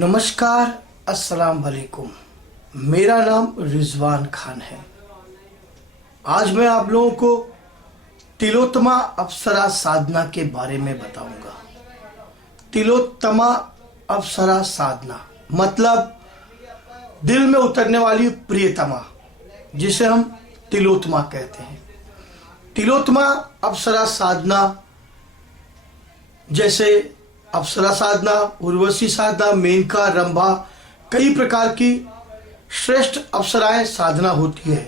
नमस्कार, अस्सलाम वालेकुम। मेरा नाम रिजवान खान है। आज मैं आप लोगों को तिलोत्तमा अप्सरा साधना के बारे में बताऊंगा। तिलोत्तमा अप्सरा साधना मतलब दिल में उतरने वाली प्रियतमा, जिसे हम तिलोत्तमा कहते हैं। तिलोत्तमा अप्सरा साधना जैसे अप्सरा साधना, उर्वशी साधना, मेनका, रंभा, कई प्रकार की श्रेष्ठ अप्सराएं साधना होती है।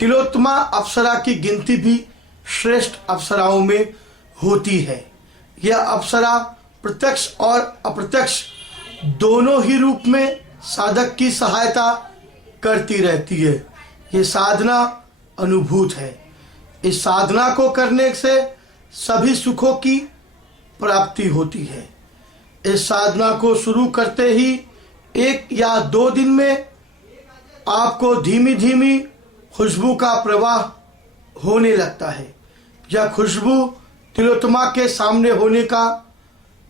तिलोत्तमा अप्सरा की गिनती भी श्रेष्ठ अप्सराओं में होती है। यह अप्सरा प्रत्यक्ष और अप्रत्यक्ष दोनों ही रूप में साधक की सहायता करती रहती है। ये साधना अनुभूत है। इस साधना को करने से सभी सुखों की प्राप्ति होती है। इस साधना को शुरू करते ही 1 या 2 दिन में आपको धीमी धीमी खुशबू का प्रवाह होने लगता है। यह खुशबू तिलोत्तमा के सामने होने का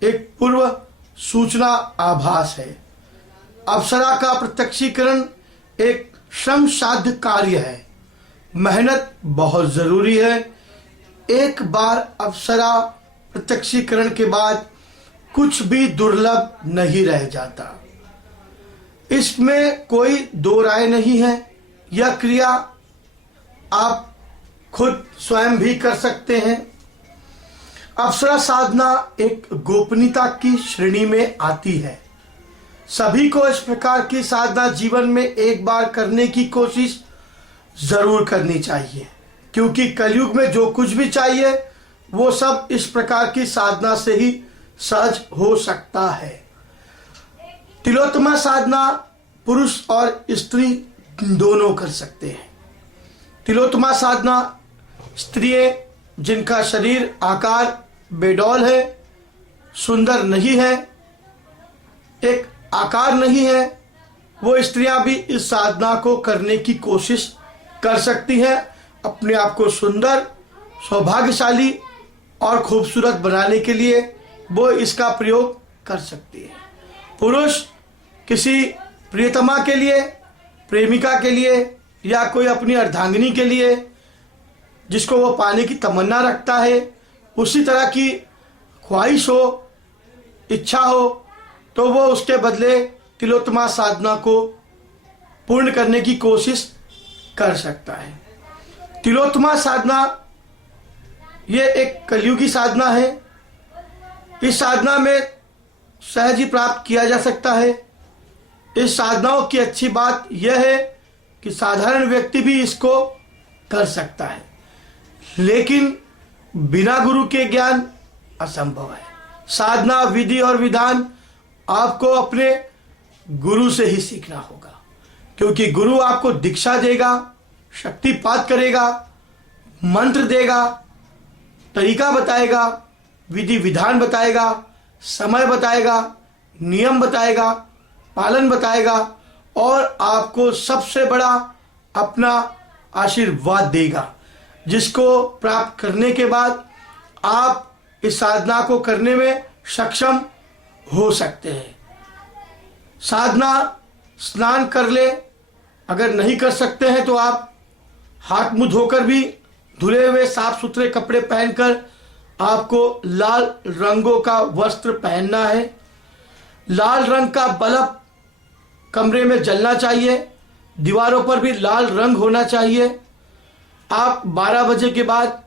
एक पूर्व सूचना आभास है। अप्सरा का प्रत्यक्षीकरण एक श्रम साध्य कार्य है। मेहनत बहुत जरूरी है। एक बार अप्सरा प्रत्यक्षीकरण के बाद कुछ भी दुर्लभ नहीं रह जाता। इसमें कोई दो राय नहीं है। यह क्रिया आप खुद स्वयं भी कर सकते हैं। अप्सरा साधना एक गोपनीयता की श्रेणी में आती है। सभी को इस प्रकार की साधना जीवन में एक बार करने की कोशिश जरूर करनी चाहिए, क्योंकि कलयुग में जो कुछ भी चाहिए वो सब इस प्रकार की साधना से ही सहज हो सकता है। तिलोत्तमा साधना पुरुष और स्त्री दोनों कर सकते हैं। तिलोत्तमा साधना स्त्रियां जिनका शरीर आकार बेडौल है, सुंदर नहीं है, एक आकार नहीं है, वो स्त्रियां भी इस साधना को करने की कोशिश कर सकती हैं। अपने आप को सुंदर, सौभाग्यशाली और खूबसूरत बनाने के लिए वो इसका प्रयोग कर सकती है। पुरुष किसी प्रियतमा के लिए, प्रेमिका के लिए या कोई अपनी अर्धांगिनी के लिए जिसको वो पाने की तमन्ना रखता है, उसी तरह की ख्वाहिश हो, इच्छा हो, तो वो उसके बदले तिलोत्तमा साधना को पूर्ण करने की कोशिश कर सकता है। तिलोत्तमा साधना ये एक कलयुगी साधना है। इस साधना में सहज ही प्राप्त किया जा सकता है। इस साधनाओं की अच्छी बात यह है कि साधारण व्यक्ति भी इसको कर सकता है, लेकिन बिना गुरु के ज्ञान असंभव है। साधना विधि और विधान आपको अपने गुरु से ही सीखना होगा, क्योंकि गुरु आपको दीक्षा देगा, शक्तिपात करेगा, मंत्र देगा, तरीका बताएगा, विधि विधान बताएगा, समय बताएगा, नियम बताएगा, पालन बताएगा और आपको सबसे बड़ा अपना आशीर्वाद देगा, जिसको प्राप्त करने के बाद आप इस साधना को करने में सक्षम हो सकते हैं। साधना स्नान कर ले, अगर नहीं कर सकते हैं तो आप हाथ मुंह धोकर भी धुले हुए साफ सुथरे कपड़े पहनकर आपको लाल रंगों का वस्त्र पहनना है। लाल रंग का बल्ब कमरे में जलना चाहिए। दीवारों पर भी लाल रंग होना चाहिए। आप 12 बजे के बाद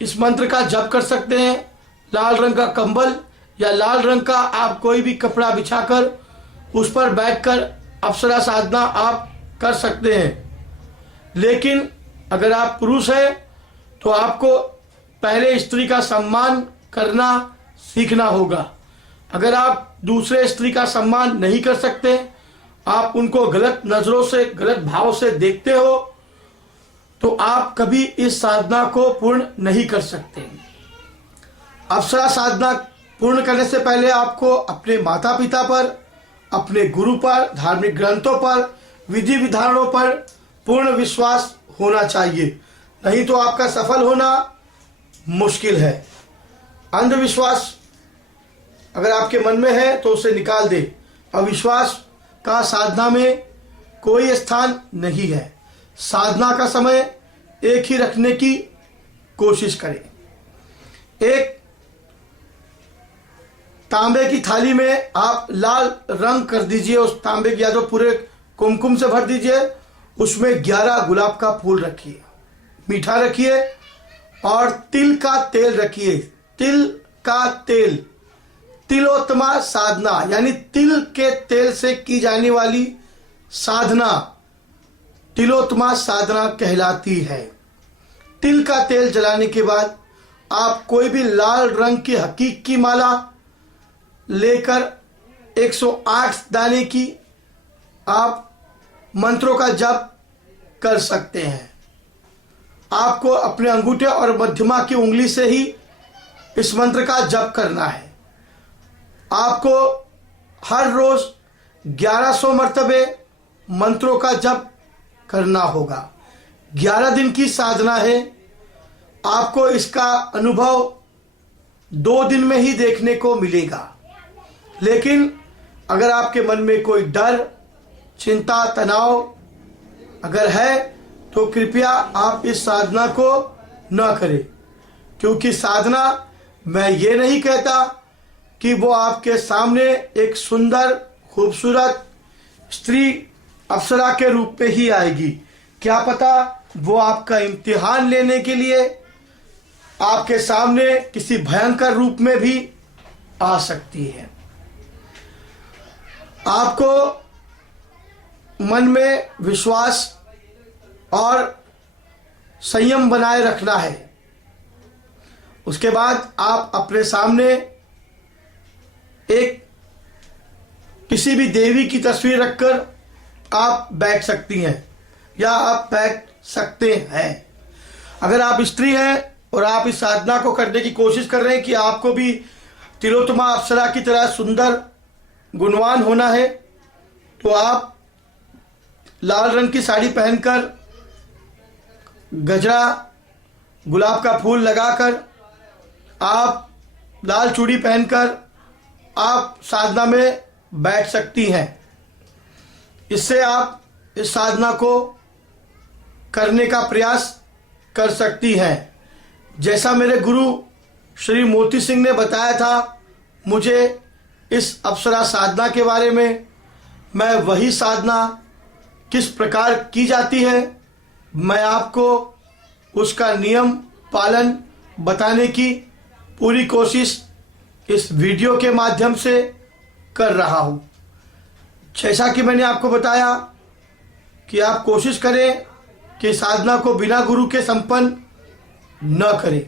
इस मंत्र का जप कर सकते हैं। लाल रंग का कंबल या लाल रंग का आप कोई भी कपड़ा बिछाकर उस पर बैठकर अप्सरा साधना आप कर सकते हैं। लेकिन अगर आप पुरुष हैं तो आपको पहले स्त्री का सम्मान करना सीखना होगा। अगर आप दूसरे स्त्री का सम्मान नहीं कर सकते, आप उनको गलत नजरों से, गलत भाव से देखते हो, तो आप कभी इस साधना को पूर्ण नहीं कर सकते। अप्सरा साधना पूर्ण करने से पहले आपको अपने माता पिता पर, अपने गुरु पर, धार्मिक ग्रंथों पर, विधि विधानों पर पूर्ण विश्वास होना चाहिए, नहीं तो आपका सफल होना मुश्किल है। अंधविश्वास अगर आपके मन में है तो उसे निकाल दे। अविश्वास का साधना में कोई स्थान नहीं है। साधना का समय एक ही रखने की कोशिश करें। एक तांबे की थाली में आप लाल रंग कर दीजिए, उस तांबे की या तो पूरे कुमकुम से भर दीजिए, उसमें 11 गुलाब का फूल रखिए, मीठा रखिए और तिल का तेल रखिए। तिल का तेल, तिलोत्तमा साधना, यानी तिल के तेल से की जाने वाली साधना तिलोत्तमा साधना कहलाती है। तिल का तेल जलाने के बाद आप कोई भी लाल रंग की हकीक की माला लेकर 108 दाने की आप मंत्रों का जप कर सकते हैं। आपको अपने अंगूठे और मध्यमा की उंगली से ही इस मंत्र का जप करना है। आपको हर रोज 1100 मर्तबे मंत्रों का जप करना होगा। 11 दिन की साधना है। आपको इसका अनुभव 2 दिन में ही देखने को मिलेगा। लेकिन अगर आपके मन में कोई डर, चिंता, तनाव अगर है तो कृपया आप इस साधना को न करें, क्योंकि साधना, मैं ये नहीं कहता कि वो आपके सामने एक सुंदर खूबसूरत स्त्री अप्सरा के रूप में ही आएगी। क्या पता वो आपका इम्तिहान लेने के लिए आपके सामने किसी भयंकर रूप में भी आ सकती है। आपको मन में विश्वास और संयम बनाए रखना है। उसके बाद आप अपने सामने एक किसी भी देवी की तस्वीर रखकर आप बैठ सकती हैं या आप बैठ सकते हैं। अगर आप स्त्री हैं और आप इस साधना को करने की कोशिश कर रहे हैं कि आपको भी तिलोत्तमा अप्सरा की तरह सुंदर गुणवान होना है, तो आप लाल रंग की साड़ी पहनकर, गजरा, गुलाब का फूल लगाकर, आप लाल चूड़ी पहनकर आप साधना में बैठ सकती हैं। इससे आप इस साधना को करने का प्रयास कर सकती हैं। जैसा मेरे गुरु श्री मोती सिंह ने बताया था मुझे इस अप्सरा साधना के बारे में, मैं वही साधना किस प्रकार की जाती है, मैं आपको उसका नियम पालन बताने की पूरी कोशिश इस वीडियो के माध्यम से कर रहा हूँ। जैसा कि मैंने आपको बताया कि आप कोशिश करें कि साधना को बिना गुरु के संपन्न न करें,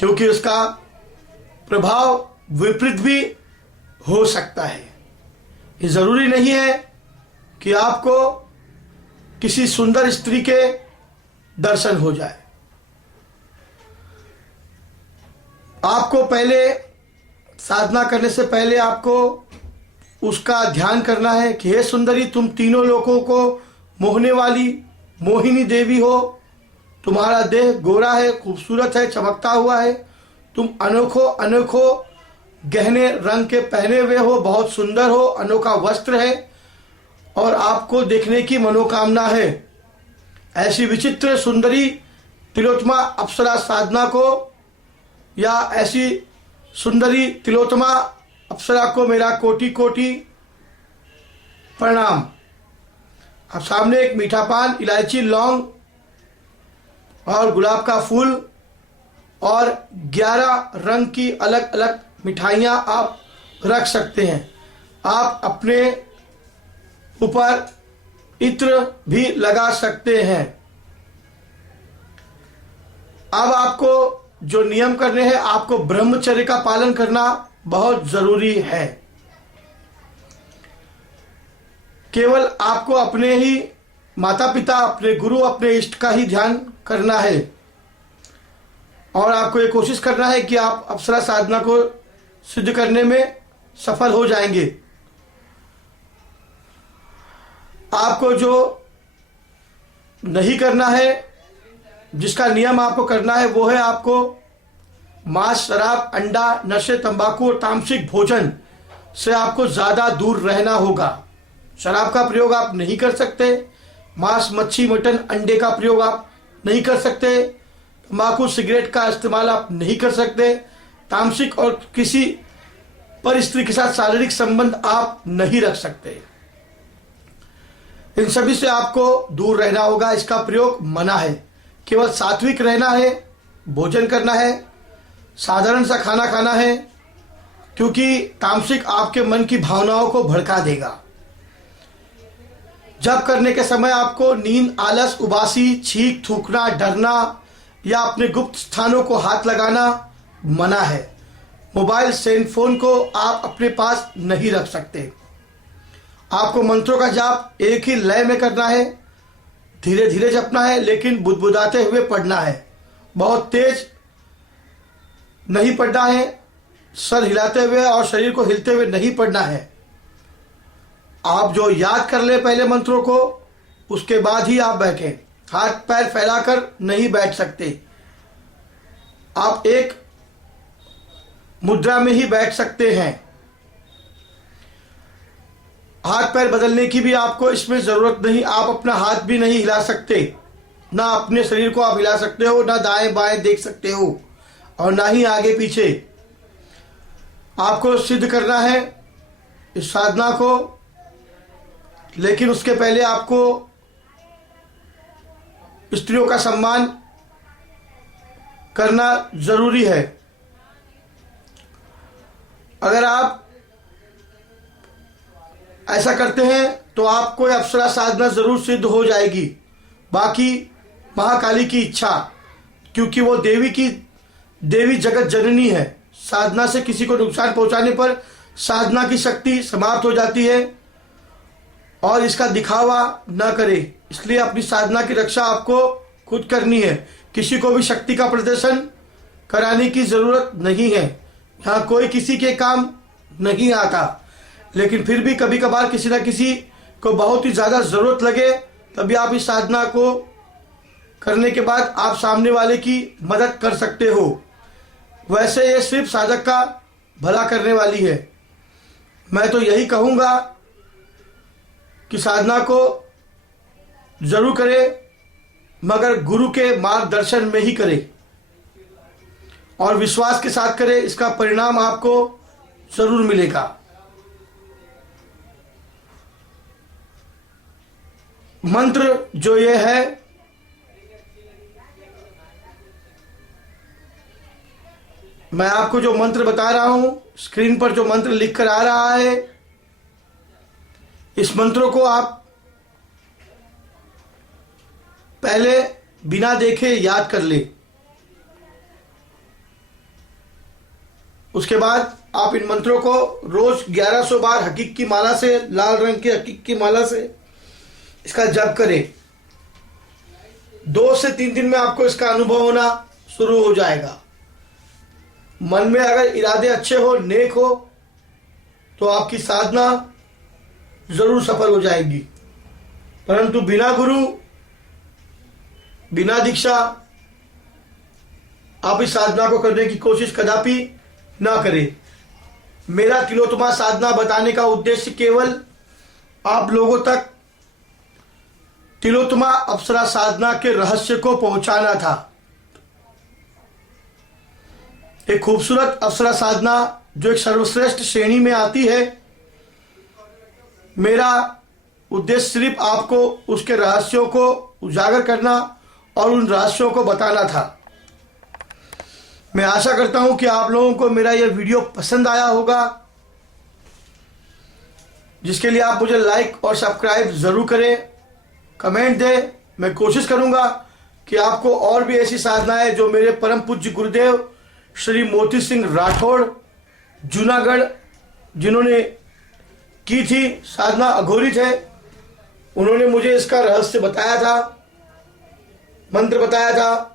क्योंकि उसका प्रभाव विपरीत भी हो सकता है। ये ज़रूरी नहीं है कि आपको किसी सुंदर स्त्री के दर्शन हो जाए। आपको पहले साधना करने से पहले आपको उसका ध्यान करना है कि हे सुंदरी, तुम तीनों लोगों को मोहने वाली मोहिनी देवी हो। तुम्हारा देह गोरा है, खूबसूरत है, चमकता हुआ है। तुम अनोखो गहने रंग के पहने हुए हो, बहुत सुंदर हो, अनोखा वस्त्र है और आपको देखने की मनोकामना है। ऐसी विचित्र सुंदरी तिलोत्तमा अप्सरा साधना को या ऐसी सुंदरी तिलोत्तमा अप्सरा को मेरा कोटि कोटि प्रणाम। अब सामने एक मीठा पान, इलायची, लौंग और गुलाब का फूल और 11 रंग की अलग अलग मिठाइयाँ आप रख सकते हैं। आप अपने ऊपर इत्र भी लगा सकते हैं। अब आपको जो नियम करने हैं, आपको ब्रह्मचर्य का पालन करना बहुत जरूरी है। केवल आपको अपने ही माता पिता, अपने गुरु, अपने इष्ट का ही ध्यान करना है और आपको ये कोशिश करना है कि आप अप्सरा साधना को सिद्ध करने में सफल हो जाएंगे। आपको जो नहीं करना है, जिसका नियम आपको करना है, वो है आपको मांस, शराब, अंडा, नशे, तंबाकू और तामसिक भोजन से आपको ज़्यादा दूर रहना होगा। शराब का प्रयोग आप नहीं कर सकते, मांस, मच्छी, मटन, अंडे का प्रयोग आप नहीं कर सकते, तंबाकू, सिगरेट का इस्तेमाल आप नहीं कर सकते, तामसिक और किसी पर स्त्री के साथ शारीरिक संबंध आप नहीं रख सकते। इन सभी से आपको दूर रहना होगा। इसका प्रयोग मना है। केवल सात्विक रहना है, भोजन करना है, साधारण सा खाना खाना है, क्योंकि तामसिक आपके मन की भावनाओं को भड़का देगा। जप करने के समय आपको नींद, आलस, उबासी, छींक, थूकना, डरना या अपने गुप्त स्थानों को हाथ लगाना मना है। मोबाइल, सेल फोन को आप अपने पास नहीं रख सकते। आपको मंत्रों का जाप एक ही लय में करना है, धीरे धीरे जपना है, लेकिन बुदबुदाते हुए पढ़ना है। बहुत तेज नहीं पढ़ना है, सर हिलाते हुए और शरीर को हिलते हुए नहीं पढ़ना है। आप जो याद कर ले पहले मंत्रों को, उसके बाद ही आप बैठें। हाथ पैर फैलाकर नहीं बैठ सकते। आप एक मुद्रा में ही बैठ सकते हैं। हाथ पैर बदलने की भी आपको इसमें जरूरत नहीं। आप अपना हाथ भी नहीं हिला सकते, ना अपने शरीर को आप हिला सकते हो, ना दाएं बाएं देख सकते हो, और ना ही आगे पीछे। आपको सिद्ध करना है इस साधना को, लेकिन उसके पहले आपको स्त्रियों का सम्मान करना जरूरी है। अगर आप ऐसा करते हैं तो आपको अप्सरा साधना जरूर सिद्ध हो जाएगी। बाकी महाकाली की इच्छा, क्योंकि वो देवी जगत जननी है। साधना से किसी को नुकसान पहुंचाने पर साधना की शक्ति समाप्त हो जाती है, और इसका दिखावा न करे। इसलिए अपनी साधना की रक्षा आपको खुद करनी है। किसी को भी शक्ति का प्रदर्शन कराने की जरूरत नहीं है। यहाँ कोई किसी के काम नहीं आता, लेकिन फिर भी कभी कभार किसी न किसी को बहुत ही ज्यादा जरूरत लगे, तभी आप इस साधना को करने के बाद आप सामने वाले की मदद कर सकते हो। वैसे ये सिर्फ साधक का भला करने वाली है। मैं तो यही कहूँगा कि साधना को जरूर करे, मगर गुरु के मार्गदर्शन में ही करे और विश्वास के साथ करे। इसका परिणाम आपको जरूर मिलेगा। मंत्र जो ये है, मैं आपको जो मंत्र बता रहा हूं, स्क्रीन पर जो मंत्र लिख कर आ रहा है, इस मंत्रों को आप पहले बिना देखे याद कर ले। उसके बाद आप इन मंत्रों को रोज 1100 बार हकीक की माला से, लाल रंग की हकीक की माला से इसका जप करें। 2 से 3 दिन में आपको इसका अनुभव होना शुरू हो जाएगा। मन में अगर इरादे अच्छे हो, नेक हो, तो आपकी साधना जरूर सफल हो जाएगी। परंतु बिना गुरु, बिना दीक्षा आप इस साधना को करने की कोशिश कदापि ना करें। मेरा तिलोत्तमा साधना बताने का उद्देश्य केवल आप लोगों तक तिलोत्तमा अप्सरा साधना के रहस्य को पहुंचाना था। एक खूबसूरत अप्सरा साधना जो एक सर्वश्रेष्ठ श्रेणी में आती है। मेरा उद्देश्य सिर्फ आपको उसके रहस्यों को उजागर करना और उन रहस्यों को बताना था। मैं आशा करता हूं कि आप लोगों को मेरा यह वीडियो पसंद आया होगा, जिसके लिए आप मुझे लाइक और सब्सक्राइब जरूर करें, कमेंट दें। मैं कोशिश करूंगा कि आपको और भी ऐसी साधनाएं जो मेरे परम पूज्य गुरुदेव श्री मोती सिंह राठौड़ जूनागढ़, जिन्होंने की थी साधना, अघोरित है, उन्होंने मुझे इसका रहस्य बताया था, मंत्र बताया था,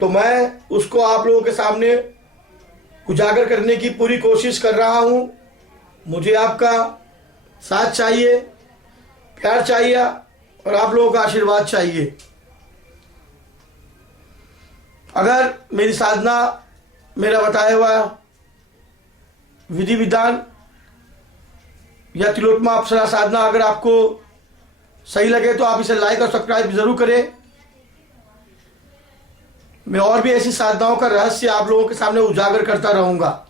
तो मैं उसको आप लोगों के सामने उजागर करने की पूरी कोशिश कर रहा हूं। मुझे आपका साथ चाहिए, प्यार चाहिए और आप लोगों का आशीर्वाद चाहिए। अगर मेरी साधना, मेरा बताया हुआ विधि विधान या तिलोत्तमा अप्सरा साधना अगर आपको सही लगे तो आप इसे लाइक और सब्सक्राइब जरूर करें। मैं और भी ऐसी साधनाओं का रहस्य आप लोगों के सामने उजागर करता रहूंगा।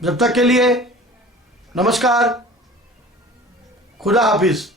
जब तक के लिए नमस्कार, खुदा हाफिज।